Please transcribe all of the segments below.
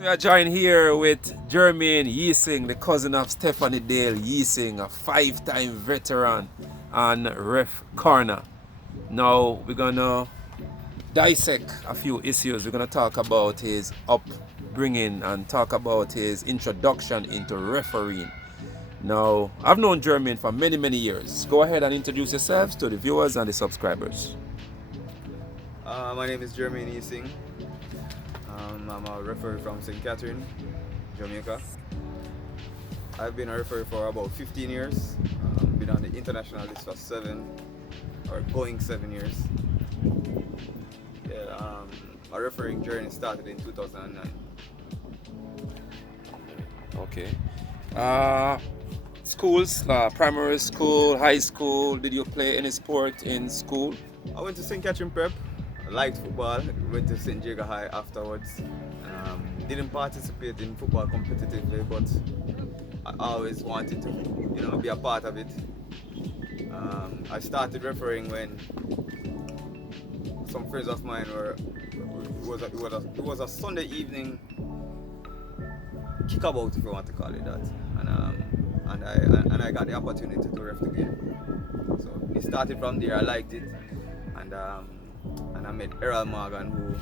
We are joined here with Jermaine Yeesing, the cousin of Stephanie Dale Yeesing, a five-time veteran and ref corner. Now we're gonna dissect a few issues. We're gonna talk about his upbringing and talk about his introduction into refereeing. Now, I've known Jermaine for many, many years. Go ahead and introduce yourselves to the viewers and the subscribers. My name is Jermaine Easing. I'm a referee from St. Catherine, Jamaica. I've been a referee for about 15 years. Been on the international list for 7 or going 7 years. Yeah, my refereeing journey started in 2009. Okay. Schools, primary school, high school. Did you play any sport in school? I went to St. Catherine Prep. I liked football. Went to St. Jago High afterwards. Didn't participate in football competitively, but I always wanted to, be a part of it. I started refereeing when some friends of mine it was a Sunday evening kickabout, if you want to call it that, and I got the opportunity to ref the game. So it started from there. I liked it, and I met Errol Morgan,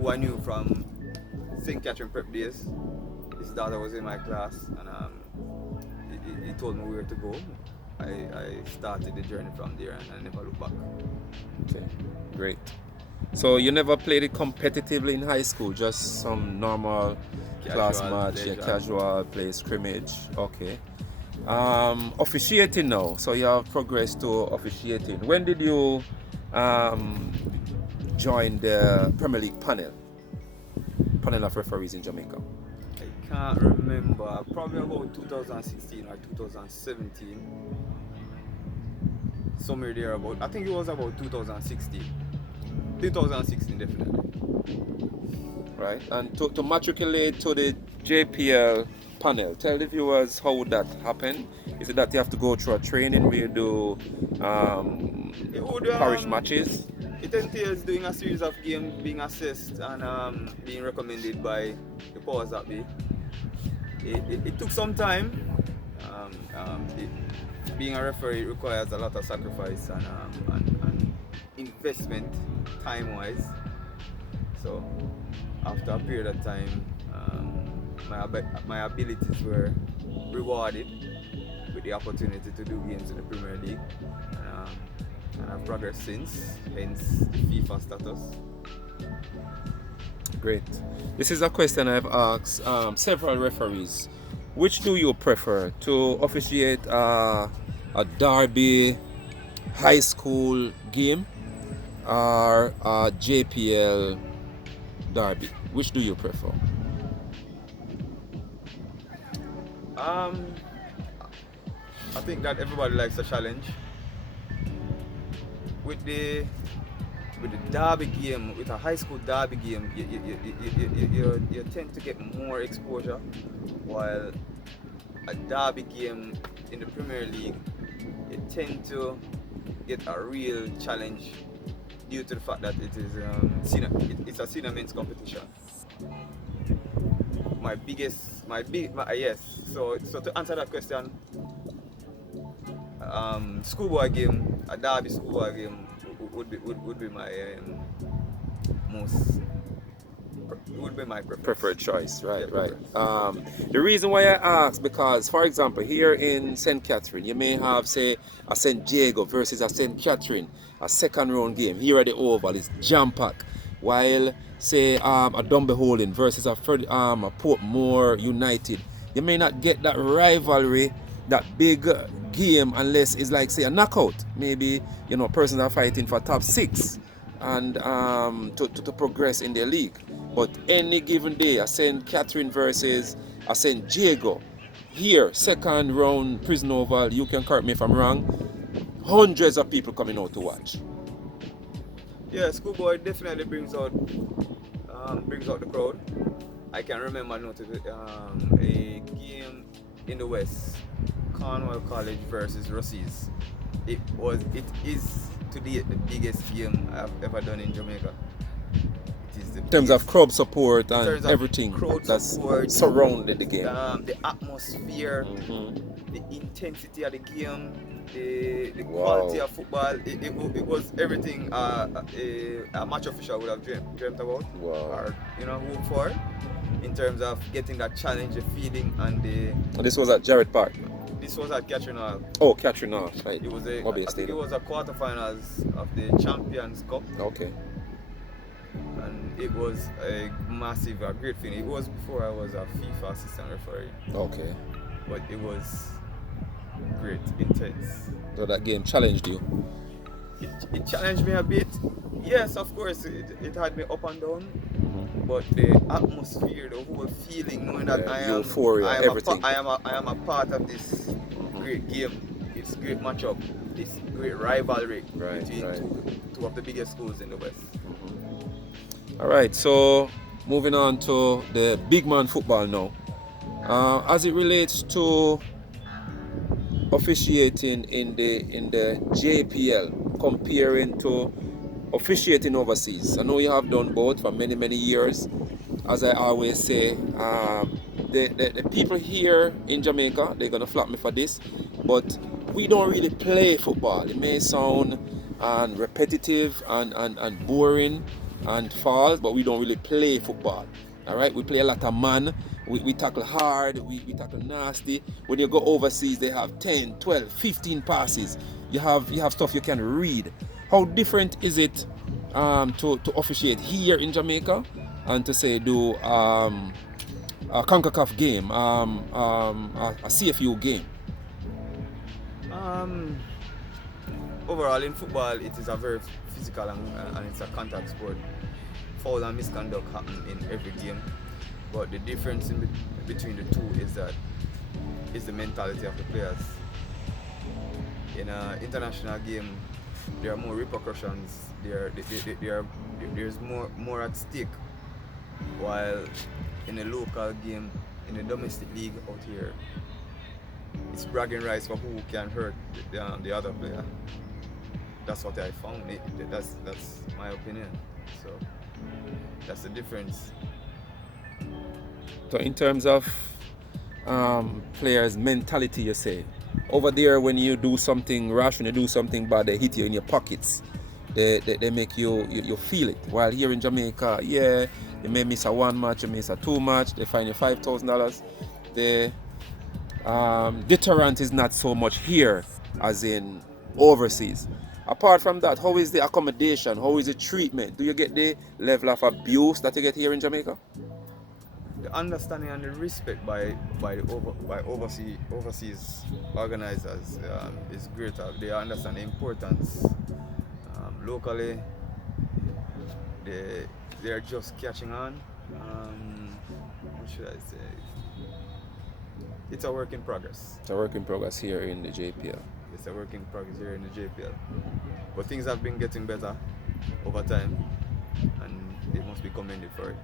who I knew from St. Catherine Prep days. His daughter was in my class, and he told me where to go. I started the journey from there, and I never looked back. Okay, great. So you never played it competitively in high school, just some normal class match, casual play, scrimmage. Okay. Officiating now. So you have progressed to officiating. When did you join the Premier League panel of referees in Jamaica? I can't remember. Probably about 2016 or 2017. Somewhere there about. I think it was about 2016. 2016 definitely. Right. And to matriculate to the JPL panel, tell the viewers how would that happen? Is it that you have to go through a training where you do parish matches? It entails doing a series of games, being assessed, and being recommended by the powers that be. It took some time. Being a referee requires a lot of sacrifice and investment, time-wise. So after a period of time, my abilities were rewarded with the opportunity to do games in the Premier League, and I've progressed since, hence the FIFA status. Great. This is a question I've asked several referees. Which do you prefer, to officiate a derby high school game or a JPL derby? Which do you prefer? I think that everybody likes a challenge. With the derby game, with a high school derby game, you tend to get more exposure, while a derby game in the Premier League, you tend to get a real challenge due to the fact that it is it's a senior men's competition. Yes. So to answer that question, schoolboy game, a derby schoolboy game would be my preferred choice. Right, yeah, right. The reason why I ask, because for example here in St. Catherine you may have, say, a St. Jago versus a St. Catherine, a second round game. Here at the Oval is jam packed, while say a Dumbeholden versus a Portmore United, you may not get that rivalry, that big game, unless it's like, say, a knockout. Maybe persons are fighting for top 6 and to progress in their league. But any given day, a St. Catherine versus a St. Jago, here, second round Prison Oval, you can correct me if I'm wrong, hundreds of people coming out to watch. Yeah, schoolboy definitely brings out the crowd. I can remember a game in the West, Cornwall College versus Rossies. It is to date the biggest game I've ever done in Jamaica. It is the In terms of biggest. crowd support In and terms of everything crowd that's support, surrounded the game. the atmosphere, Mhm. the intensity of the game, the Wow. quality of football. It was everything a match official would have dreamt about, Wow. or hoped for, in terms of getting that challenge, the feeling, and the. And this was at Jarrett Park. This was at Catherine Hall. Oh, Catherine North, right. It was Mobile I think it Stadium. was a quarterfinals of the Champions Cup, Okay. and it was a great feeling. It was before I was a FIFA assistant referee, Okay. but it was great, intense. So that game challenged you. It challenged me a bit. Yes, of course, it had me up and down, but the atmosphere, the whole feeling, knowing that Yeah, euphoria, everything. I am a part of this great game, this great matchup, this great rivalry Right, between right. two of the biggest schools in the West. All right, so moving on to the big man football now. As it relates to officiating in the JPL, comparing to officiating overseas. I know you have done both for many years. As I always say, the people here in Jamaica, they're gonna flap me for this, but we don't really play football. It may sound repetitive and boring and false, but we don't really play football. All right, we play a lot of man. We tackle hard, we tackle nasty. When you go overseas, they have 10, 12, 15 passes. You have stuff you can read. How different is it to officiate here in Jamaica and to say do a CONCACAF game, a CFU game? Overall, in football, it is a very physical and it's a contact sport. Foul and misconduct happen in every game, but the difference between the two is the mentality of the players. In an international game, there are more repercussions. There's more at stake. While in a local game, in a domestic league out here, it's bragging rights for who can hurt the other player. That's what I found. That's my opinion. So that's the difference. So in terms of players' mentality, you say, over there when you do something rash, when you do something bad, they hit you in your pockets. They make you feel it. While here in Jamaica, yeah, you may miss a one match, you miss a two match, they fine you $5,000. The deterrent is not so much here as in overseas. Apart from that, how is the accommodation? How is the treatment? Do you get the level of abuse that you get here in Jamaica? The understanding and the respect by overseas organizers is greater. They understand the importance. Locally, they're just catching on. What should I say? It's a work in progress. It's a work in progress here in the JPL. It's a work in progress here in the JPL. But things have been getting better over time, and they must be commended for it.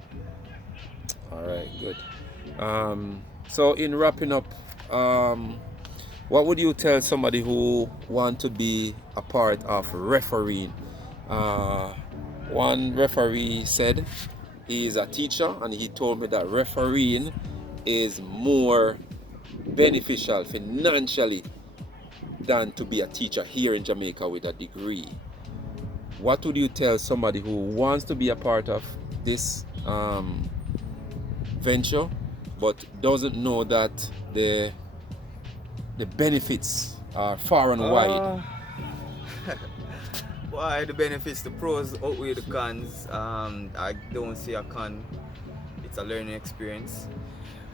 All right, good. So in wrapping up, what would you tell somebody who want to be a part of refereeing? One referee said he is a teacher, and he told me that refereeing is more beneficial financially than to be a teacher here in Jamaica with a degree. What would you tell somebody who wants to be a part of this venture but doesn't know that the benefits are far and wide? Why the benefits, the pros outweigh the cons. I don't see a con. It's a learning experience.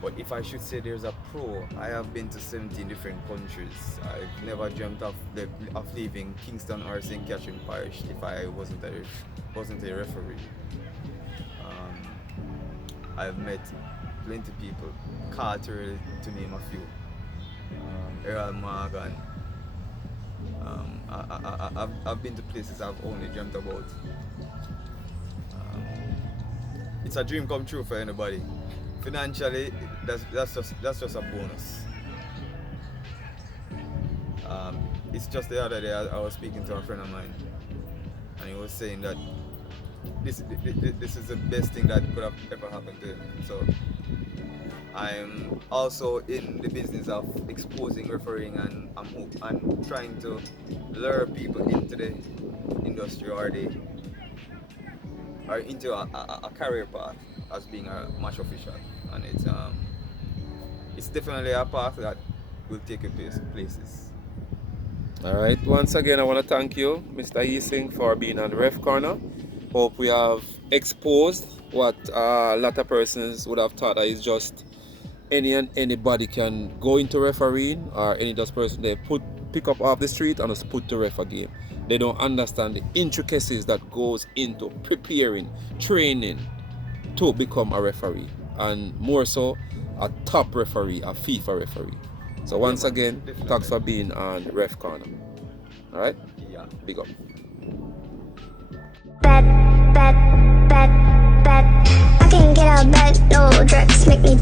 But if I should say there's a pro, I have been to 17 different countries. I've never dreamt of leaving Kingston or St. Catherine Parish if I wasn't a referee. I've met plenty of people, Carter to name a few, Earl Morgan. I've been to places I've only dreamt about. It's a dream come true for anybody. Financially, that's just a bonus. It's just the other day I was speaking to a friend of mine, and he was saying that this is the best thing that could have ever happened to him. So I'm also in the business of exposing refereeing, and I'm trying to lure people into the industry, or into a career path as being a match official, and it's definitely a path that will take you places. Alright, once again, I want to thank you, Mr. Easing, for being on Ref Corner. Hope we have exposed what a lot of persons would have thought that is just anybody can go into refereeing, or any just person they pick up off the street and just put to ref a game. They don't understand the intricacies that goes into preparing, training to become a referee, and more so a top referee, a FIFA referee. So once again, definitely. thanks for being on Ref Corner. Alright? Yeah. Big up. Bed. I can't get out of bed, no drugs make me